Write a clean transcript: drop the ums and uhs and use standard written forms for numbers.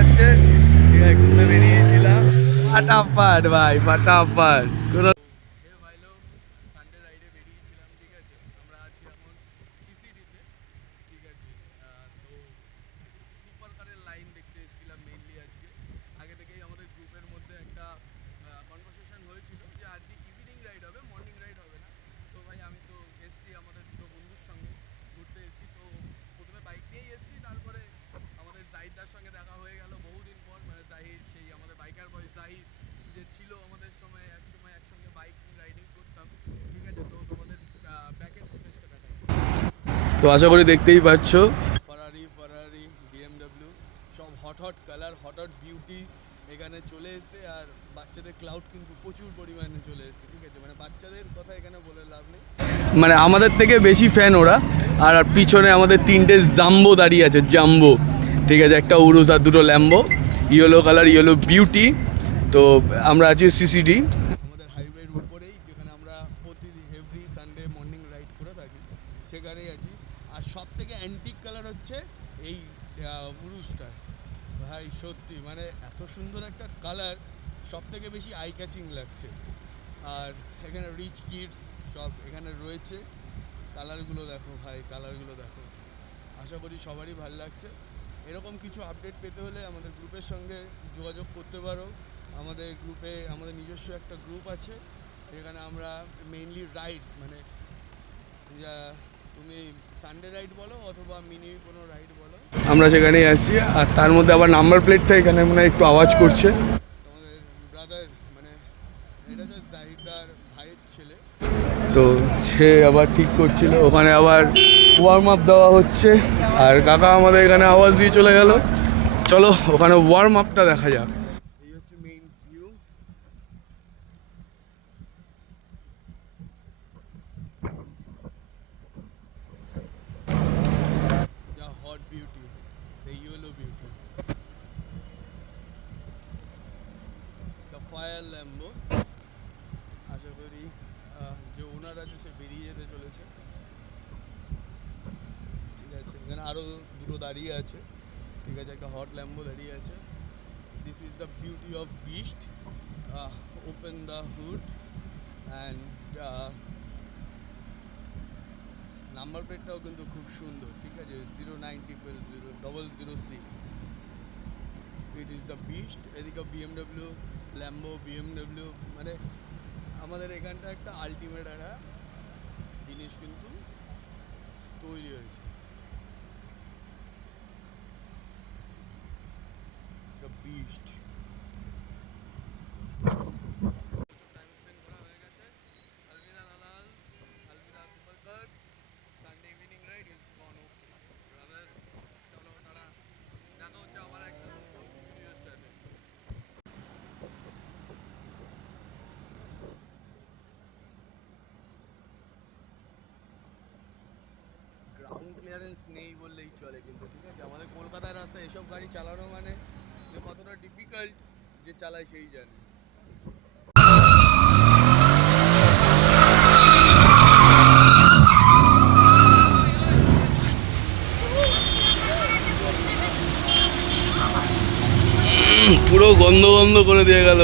যাচ্ছে, ঠিক আছে, ঘুরতে বেরিয়েছিলাম, ফাটাফাট ভাই ফাটাফাট। কোনো সানডে রাইডে বেরিয়েছিলাম, ঠিক আছে। আমরা আছি এখন সিসিডিতে, ঠিক আছে। তো সুপার কারের লাইন দেখতে এসেছিলাম মেইনলি আজকে। আগে থেকেই আমাদের গ্রুপের মধ্যে একটা কনভারসেশন হয়েছিল যে আজকে ইভিনিং রাইড হবে, মর্নিং রাইড হবে না। তো ভাই আমি তো এসছি আমাদের দুটো বন্ধুর সঙ্গে ঘুরতে এসেছি। তো প্রথমে বাইক নিয়েই এসেছি, তারপরে আমাদের জাহিদদার সঙ্গে দেখা হয়ে গেল বহুদিন পর। মানে জাহিদ, সেই আমাদের বাইকার বয় জাহিদ, যে ছিল আমাদের সময় একসঙ্গে বাইক রাইডিং করতাম, ঠিক আছে। তো তোমাদের ব্যাকের ফুটেজটা দেখাই। তো আশা করি দেখতেই পাচ্ছ ফারারি বিএমডব্লিউ সব হট কালার, হট বিউটি এখানে চলে এসেছে। আর বাচ্চাদের ক্লাউড কিন্তু প্রচুর পরিমাণে চলে এসেছে, ঠিক আছে। মানে বাচ্চাদের কথা এখানে বলে লাভ নেই, মানে আমাদের থেকে বেশি ফ্যান ওরা। আর পিছনে আমাদের তিনটে জাম্বো দাঁড়িয়ে আছে, জাম্বো, ঠিক আছে। একটা উরুস আর দুটো Lambo, yellow colour, yellow beauty. তো আমরা আছি সিসিডি, আমাদের হাইওয়ের উপরেই, যেখানে আমরা প্রতিদিন এভরি সানডে মর্নিং রাইড করে থাকি, সেখানেই আছি। আর সব থেকে অ্যান্টিক কালার হচ্ছে এই উরুসটা। ভাই সত্যি মানে এত সুন্দর একটা কালার, সব থেকে বেশি আই ক্যাচিং লাগছে। আর এখানে রিচ কিডস সব এখানে রয়েছে। কালারগুলো দেখো ভাই, কালারগুলো দেখো। আশা করি সবারই ভালো লাগছে। এরকম কিছু আপডেট পেতে হলে আমাদের গ্রুপের সঙ্গে যোগাযোগ করতে পারো। আমাদের গ্রুপে আমাদের নিজস্ব একটা গ্রুপ আছে, যেখানে আমরা মেইনলি রাইড, মানে তুমি সানডে রাইড বলো অথবা মিনি কোনো রাইড বলো, আমরা সেখানেই আসছি। আর তার মধ্যে আবার নাম্বার প্লেটটা এখানে মানে একটু আওয়াজ করছে। তোমাদের ব্রাদার, মানে এটা হচ্ছে জাহিদার ভাইয়ের ছেলে, তো সে আবার ঠিক করছিল, ওখানে আবার ওয়ার্ম আপ দেওয়া হচ্ছে। আর কাকা আমাদের এখানে আওয়াজ দিয়ে চলে গেল। চলো ওখানে ওয়ার্ম আপটা দেখা যাক। এই হচ্ছে মেইন ভিউ। যা hot beauty, the yellow beauty, the fire lambo। আশা করি যে ওনার আছে সে বেরিয়ে যেতে চলেছে, ঠিক আছে। এখানে আরও দুটো দাঁড়িয়ে আছে, ঠিক আছে। একটা হট ল্যাম্বো দাঁড়িয়ে আছে। This is the beauty of beast. Open the hood and number প্লেটটাও কিন্তু খুব সুন্দর, ঠিক আছে। 09000C। It is the beast. এদিকে বিএমডব্লিউ, ল্যাম্বো, বিএমডব্লিউ, মানে আমাদের এখানটা একটা আলটিমেট একটা জিনিস কিন্তু তৈরি হয়েছে। The beast. টাইম স্পেন্ড করা হয়ে গেছে। আলমিরা নালাল, আলমিরা super car, Sunday evening ride is gone okay brother. চলো তারা দেখা হচ্ছে আমার একটা ভিডিওর সাথে। গ্রাউন্ড ক্লিয়ারেন্স নেই বললেই চলে কিন্তু, ঠিক আছে। আমাদের কলকাতার রাস্তায় এসব গাড়ি চালানো মানে যে কতটা ডিফিকাল্ট, যে চালায় সেই জানে। পুরো গন্ধ গন্ধ করে দিয়ে গেল।